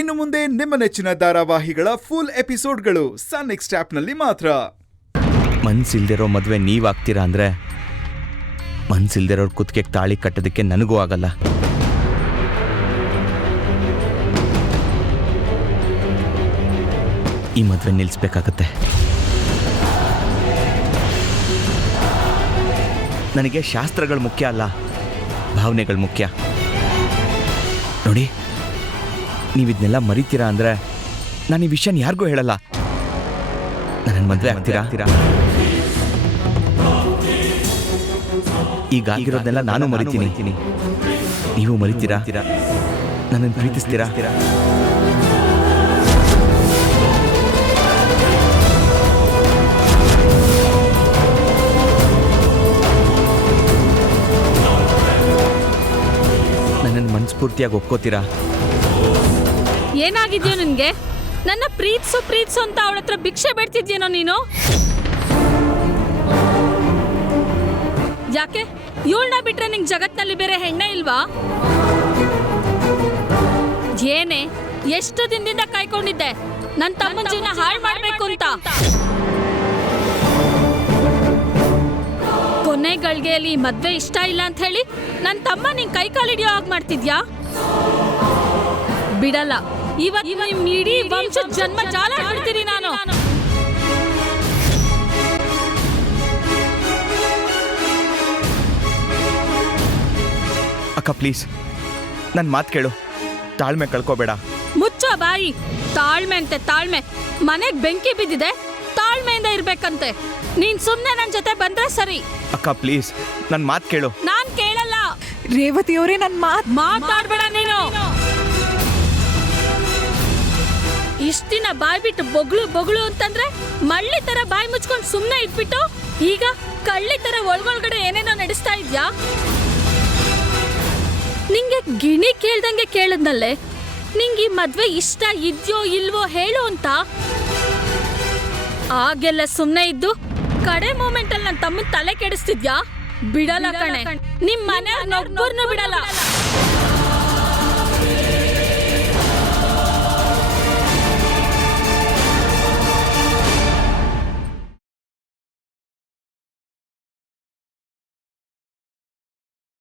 ಇನ್ನು ಮುಂದೆ ನಿಮ್ಮ ನೆಚ್ಚಿನ ಧಾರಾವಾಹಿಗಳ ಫುಲ್ ಎಪಿಸೋಡ್ಗಳು ಸನ್ ನೆಕ್ಸ್ಟ್ ಆಪ್ನಲ್ಲಿ ಮಾತ್ರ. ಮನ್ಸಿಲ್ದಿರೋ ಮದುವೆ ನೀವಾಗ್ತೀರಾ ಅಂದರೆ ಮನ್ಸಿಲ್ದಿರೋರ್ ಕುತ್ತಿಗೆ ತಾಳಿ ಕಟ್ಟೋದಕ್ಕೆ ನನಗೂ ಆಗಲ್ಲ. ಈ ಮದುವೆ ನಿಲ್ಲಿಸ್ಬೇಕಾಗತ್ತೆ. ನನಗೆ ಶಾಸ್ತ್ರಗಳು ಮುಖ್ಯ ಅಲ್ಲ, ಭಾವನೆಗಳು ಮುಖ್ಯ. ನೋಡಿ, ನೀವಿದನ್ನೆಲ್ಲ ಮರಿತೀರಾ ಅಂದರೆ ನಾನು ಈ ವಿಷಯನ ಯಾರಿಗೂ ಹೇಳಲ್ಲ. ನನ್ನ ಮದುವೆ ಆಗ್ತೀರಾ? ಈಗ ಆಗಿರೋದನ್ನೆಲ್ಲ ನಾನು ಮರಿತೀನಿ, ನೀವು ಮರಿತೀರಾ? ನನ್ನನ್ನು ಪ್ರೀತಿಸ್ತೀರಾ? ನನ್ನನ್ನು ಮನಸ್ಫೂರ್ತಿಯಾಗಿ ಒಪ್ಕೋತೀರಾ? ಏನಾಗಿದ್ಯೋ ನಿನ್ಗೆ? ನನ್ನ ಪ್ರೀತ್ಸು ಅಂತ ಅವಳ ಹತ್ರ ಭಿಕ್ಷೆ ಬೇಡ್ತಿದ್ಯೇನೋ ನೀನು? ಯಾಕೆ ಇವಳನ್ನ ಬಿಟ್ರೆ ನಿಂಗೆ ಜಗತ್ನಲ್ಲಿ ಬೇರೆ ಹೆಣ್ಣೆ ಇಲ್ವಾ? ಏನೇ ಎಷ್ಟು ದಿನದಿಂದ ಕಾಯ್ಕೊಂಡಿದ್ದೆ ನನ್ನ ತಮ್ಮನ ಜೀವನ ಹಾಳು ಮಾಡ್ಬೇಕು ಅಂತ. ಕೊನೆಗಳಿಗೆಯಲ್ಲಿ ಮದ್ವೆ ಇಷ್ಟ ಇಲ್ಲ ಅಂತ ಹೇಳಿ ನನ್ನ ತಮ್ಮ ನಿಂಗೆ ಕೈ ಕಾಲಿಡಿಯೋ ಆಗಿ ಮಾಡ್ತಿದ್ಯಾ? ಬಿಡಲ್ಲ, ಇವತ್ತು ನಿಮ್ ಇಡೀ ವಂಶದ ಜನ್ಮ ಜಾಲ ಬಿಡ್ತೀನಿ ನಾನು. ಅಕ್ಕ ಪ್ಲೀಸ್, ನನ್ನ ಮಾತು ಕೇಳು, ತಾಳ್ಮೆ ಕಳ್ಕೋಬೇಡ. ಮುಚ್ಚೋ ಬಾಯಿ. ತಾಳ್ಮೆ ಅಂತೆ ತಾಳ್ಮೆ, ಮನೆಗ್ ಬೆಂಕಿ ಬಿದ್ದಿದೆ, ತಾಳ್ಮೆಯಿಂದ ಇರ್ಬೇಕಂತೆ. ನೀನ್ ಸುಮ್ನೆ ನನ್ ಜೊತೆ ಬಂದ್ರೆ ಸರಿ. ಅಕ್ಕ ಪ್ಲೀಸ್, ನನ್ನ ಮಾತು ಕೇಳು. ನಾನ್ ಕೇಳಲ್ಲ. ರೇವತಿ ಅವರೇ, ನನ್ನ ಮಾತಾಡ್ಬೇಡ ನೀನು. ಇಷ್ಟ ದಿನ ಬಾಯ್ ಬಿಟ್ಟು ಬೊಗಳು ಅಂತಂದ್ರೆ ಮಳ್ಳಿ ತರ ಬಾಯಿ ಮುಚ್ಕೊಂಡು ಸುಮ್ನೆ ಇಟ್ಬಿಟ್ಟು ಈಗ ಕಳ್ಳಿ ತರ ಒಳಗೊಳಗಡೆ ಏನೇನೋ ನಡೆಸ್ತಾ ಇದ್ಯಾ? ನಿಂಗೆ ಗಿಣಿ ಕೇಳ್ದಂಗೆ ಕೇಳದ್ನಲ್ಲೇ, ನಿಂಗೆ ಈ ಮದ್ವೆ ಇಷ್ಟ ಇದ್ಯೋ ಇಲ್ವೋ ಹೇಳು ಅಂತ. ಆಗೆಲ್ಲ ಸುಮ್ನೆ ಇದ್ದು ಕಡೆ ಮೂಮೆಂಟ್ ಅಲ್ಲಿ ನನ್ನ ತಮ್ಮನ ತಲೆ ಕೆಡಿಸ್ತಿದ್ಯಾ? ಬಿಡಲ್ಲ ಕಣೆ, ನಿಮ್ ಮನೆಯವ್ರನ್ನೊಬ್ಬರನ್ನು ಬಿಡಲ್ಲ.